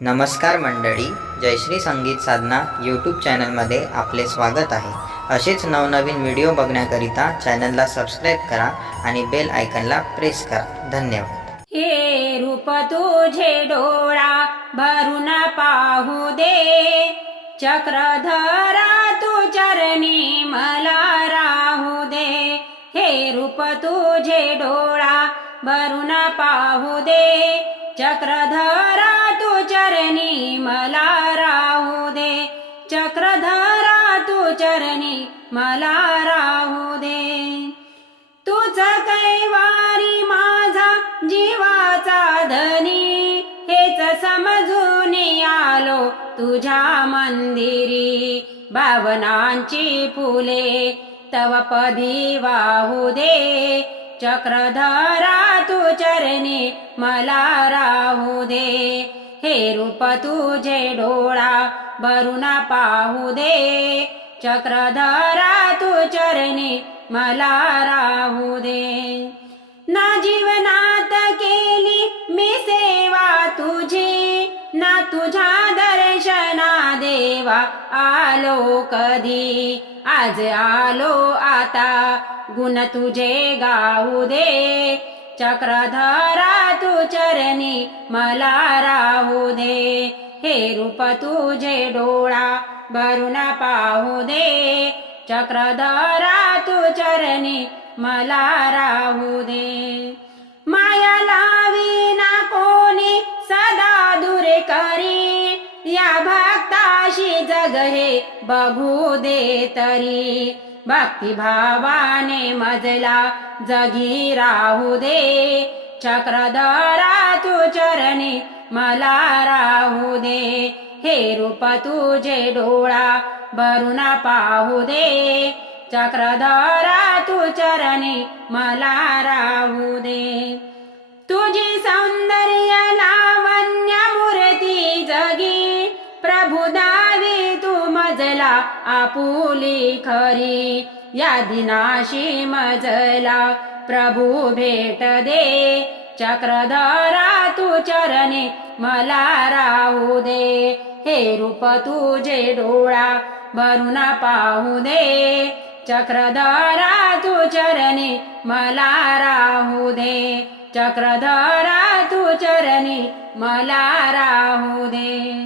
नमस्कार मंडळी जयश्री संगीत साधना यूट्यूब चॅनलमध्ये आपले स्वागत आहे. असेच नवनवीन व्हिडिओ बघण्याकरिता चॅनलला सबस्क्राईब करा आणि बेल आयकनला प्रेस करा. धन्यवाद. हे रूप तुझे डोळा भरून पाहू दे. चक्रधरा तू चरणी मला राहू दे. हे रूप तुझे डोळा भरून पाहू दे. चक्रधरा चरणी मला राहू दे. चक्रधरा तू चरणी मला राहू दे. तुझ कैवारी माझा जीवाचा धनी. हेच समजून आलो तुझ्या मंदिरी. भावनांची फुले तव पदी वाहू दे. चक्रधरा तू चरणी मला राहू दे. हे रूप तुझे डोळा भरून पाहू दे. चक्रधरा तू चरणी मला राहू दे. ना जीवनात केली मी सेवा तुझी ना तुझ्या दर्शना देवा आलो कधी. आज आलो आता गुण तुझे गाऊ दे. चक्रधरा तू चरणी मला राहू दे. हे रूप तुझे डोळा भरून पाहू दे. चक्रधरा तू चरणी मला राहू दे. माया लावी ना कोणी सदा दुरे करी. या भक्ताशी जग हे बघू दे तरी. भक्तिभावाने मजला जगी राहू दे. चक्रधरा तू चरणी मला राहू दे. हे रूप तुझे डोळा भरून पाहू दे. चक्रधरा तू चरणी मला राहू दे. तुझी सौंदर्य लावण्य मूर्ती जगी प्रभुदा आपुली खरी या दिनाशी मजला प्रभू भेट दे. चक्रधरा तू चरणे मला राहू दे. हे रूप तुझे डोळा भरून पाहू दे. चक्रधरा तू चरणी मला राहू दे. चक्रधरा तू चरणी मला राहू दे.